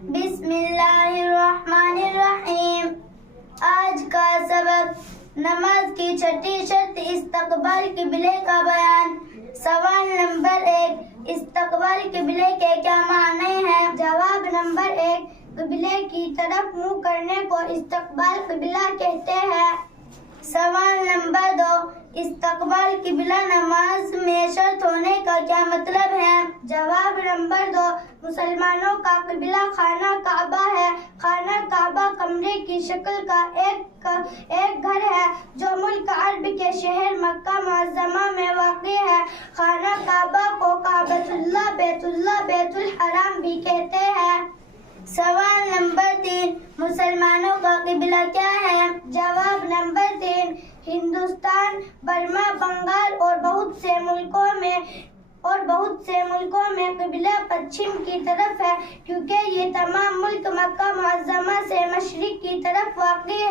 बिस्मिल्लाहिर्रहमानिर्रहीम। आज का सबक नमाज की छठी शर्त इस्तकबाल किबले का बयान। सवाल नंबर 1, इस्तकबाल किबले के क्या माने हैं? जवाब नंबर 1, किबले की तरफ मुंह करने को इस्तकबाल किबला कहते हैं। सवाल नंबर 2, इस्तकबाल किबला नमाज में शर्त होने का क्या मतलब है? जवाब नंबर 2, मुसलमानों का किबला खाना काबा है। खाना काबा कमरे की शक्ल का एक घर है जो मुल्क अरब के शहर मक्का मुअज़्ज़मा में वाक़ई है। खाना काबा को काबतुल्लाह, बैतुल्लाह, बैतुल हराम भी कहते हैं। सवाल नंबर 3, मुसलमानों का किबला क्या है? जवाब नंबर 3, हिंदुस्तान, बर्मा, बंगाल और बहुत से मुल्कों में किबला पश्चिम की तरफ है, क्योंकि ये तमाम मुल्क मक्का मुअज़्ज़मा से मशरिक की तरफ वाक़ई